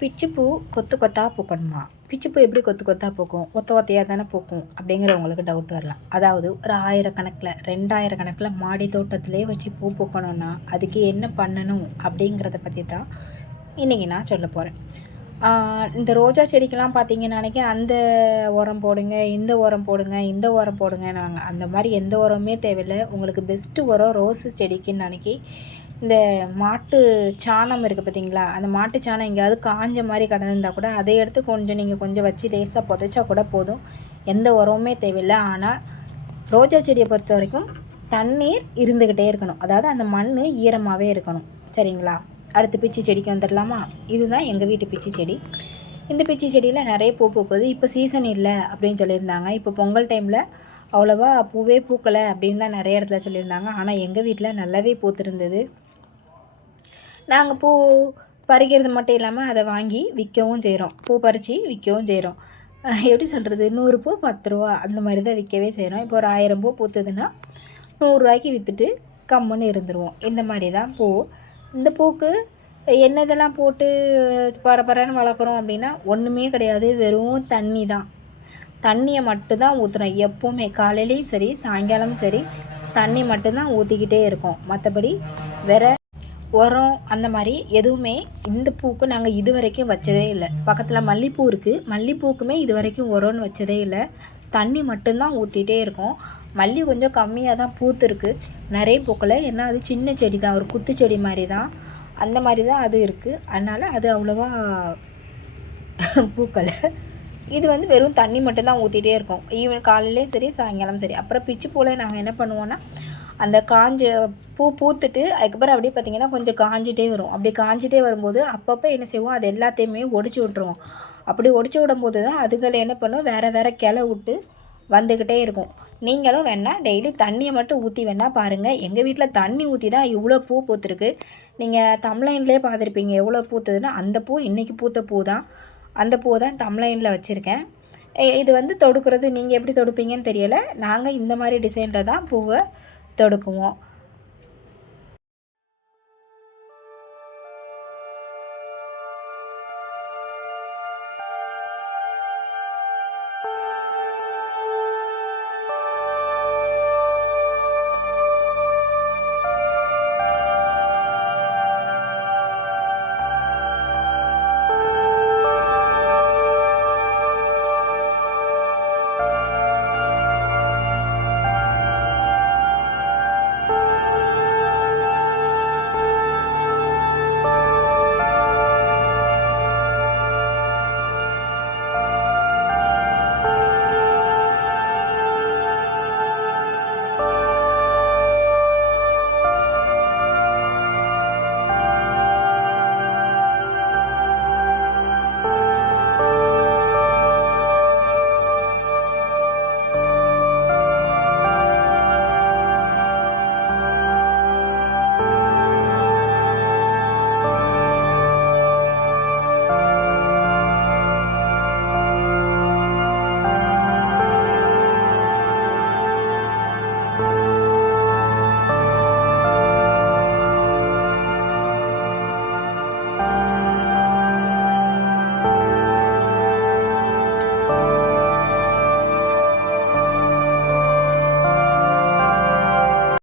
பிச்சிப்பூ கொத்து கொத்தாக பூக்கணுமா? பிச்சிப்பூ எப்படி கொத்து கொத்தாக பூக்கும்? ஒத்த ஒத்தையாக தானே பூக்கும் அப்படிங்கிறவங்களுக்கு டவுட் வரலாம். அதாவது ஒரு 1000 கணக்கில் 2000 கணக்கில் மாடி தோட்டத்திலே வச்சு பூ பூக்கணும்னா அதுக்கு என்ன பண்ணணும் அப்படிங்கிறத பற்றி தான் இன்றைக்கி நான் சொல்ல போகிறேன். இந்த ரோஜா செடிக்கெலாம் பார்த்தீங்கன்னாக்கி அந்த உரம் போடுங்க, இந்த உரம் போடுங்க, இந்த உரம் போடுங்க. நாங்கள் அந்த மாதிரி எந்த உரமே தேவையில்லை. உங்களுக்கு பெஸ்ட்டு உரம் ரோஸு செடிக்குன்னு நினைக்கி இந்த மாட்டு சாணம் இருக்குது பார்த்தீங்களா, அந்த மாட்டு சாணம் எங்கேயாவது காஞ்ச மாதிரி கிடந்திருந்தால் கூட அதை எடுத்து நீங்கள் கொஞ்சம் வச்சு லேசாக புதைச்சா கூட போதும். எந்த உரமுமே தேவையில்லை. ஆனால் ரோஜா செடியை பொறுத்த வரைக்கும் தண்ணீர் இருந்துக்கிட்டே இருக்கணும். அதாவது அந்த மண் ஈரமாகவே இருக்கணும். சரிங்களா? அடுத்து பிச்சி செடிக்கு வந்துடலாமா? இதுதான் எங்கள் வீட்டு பிச்சி செடி. இந்த பிச்சி செடியில் நிறைய பூ பூக்குது. இப்போ சீசன் இல்லை அப்படின்னு சொல்லியிருந்தாங்க. இப்போ பொங்கல் டைமில் அவ்வளோவா பூவே பூக்கலை அப்படின்னு தான் நிறைய இடத்துல சொல்லியிருந்தாங்க. ஆனால் எங்கள் வீட்டில் நல்லாவே பூத்திருந்தது. நாங்கள் பூ பறிக்கிறது மட்டும் இல்லாமல் அதை வாங்கி விற்கவும் செய்கிறோம். பூ பறித்து விற்கவும் செய்கிறோம். எப்படி சொல்கிறது, 100 பூ 10 ரூபா அந்த மாதிரி தான் விற்கவே செய்கிறோம். இப்போ ஒரு 1000 பூ பூத்துதுன்னா 100 ரூபாய்க்கு விற்றுட்டு கம்முன்னு இருந்துருவோம். இந்த மாதிரி தான் பூ. இந்த பூக்கு என்னதெல்லாம் போட்டு பரபரன்னு வளர்க்குறோம் அப்படின்னா ஒன்றுமே கிடையாது. வெறும் தண்ணி தான். தண்ணியை மட்டும்தான் ஊற்றுறோம். எப்போவுமே காலையிலையும் சரி சாயங்காலமும் சரி தண்ணி மட்டும்தான் ஊற்றிக்கிட்டே இருக்கோம். மற்றபடி வேறு உரம் அந்த மாதிரி எதுவுமே இந்த பூக்கு நாங்கள் இது வரைக்கும் வச்சதே இல்லை. பக்கத்தில் மல்லிகைப்பூ இருக்குது. மல்லிகைப்பூக்குமே இது வரைக்கும் உரம்னு வச்சதே இல்லை. தண்ணி மட்டும்தான் ஊற்றிட்டே இருக்கோம். மல்லி கொஞ்சம் கம்மியாக தான் பூத்துருக்கு, நிறைய பூக்களை. ஏன்னா அது சின்ன செடி தான், ஒரு குத்து செடி மாதிரி தான். அந்த மாதிரி தான் அது இருக்குது. அதனால் அது அவ்வளோவா பூக்களை. இது வெறும் தண்ணி மட்டும்தான் ஊற்றிட்டே இருக்கோம். ஈவன் காலையிலேயும் சரி சாயங்காலம் சரி. அப்புறம் பிச்சு பூவில் நாங்கள் என்ன பண்ணுவோன்னா, அந்த காஞ்ச பூ பூத்துட்டு அதுக்கப்புறம் அப்படியே பார்த்திங்கன்னா கொஞ்சம் காஞ்சிட்டே வரும். அப்படி காஞ்சிட்டே வரும்போது அப்பப்போ என்ன செய்வோம், அது எல்லாத்தையுமே ஒடிச்சு விட்ருவோம். அப்படி ஒடிச்சு விடும்போது தான் அதுகளை என்ன பண்ணும், வேறு வேறு கிளை விட்டு வந்துக்கிட்டே இருக்கும். நீங்களும் வேணால் டெய்லி தண்ணியை மட்டும் ஊற்றி வேணால் பாருங்கள். எங்கள் வீட்டில் தண்ணி ஊற்றி தான் இவ்வளோ பூ பூத்துருக்கு. நீங்கள் தம்ப்லைன்லேயே பார்த்துருப்பீங்க எவ்வளோ பூத்துதுன்னா. அந்த பூ இன்றைக்கி பூத்த பூ தான். அந்த பூவை தான் தம்ப்லைனில் வச்சுருக்கேன். இது தொடுக்கிறது நீங்கள் எப்படி தொடுப்பீங்கன்னு தெரியலை. நாங்கள் இந்த மாதிரி டிசைனில் தான் பூவை தொடுக்குவோம்.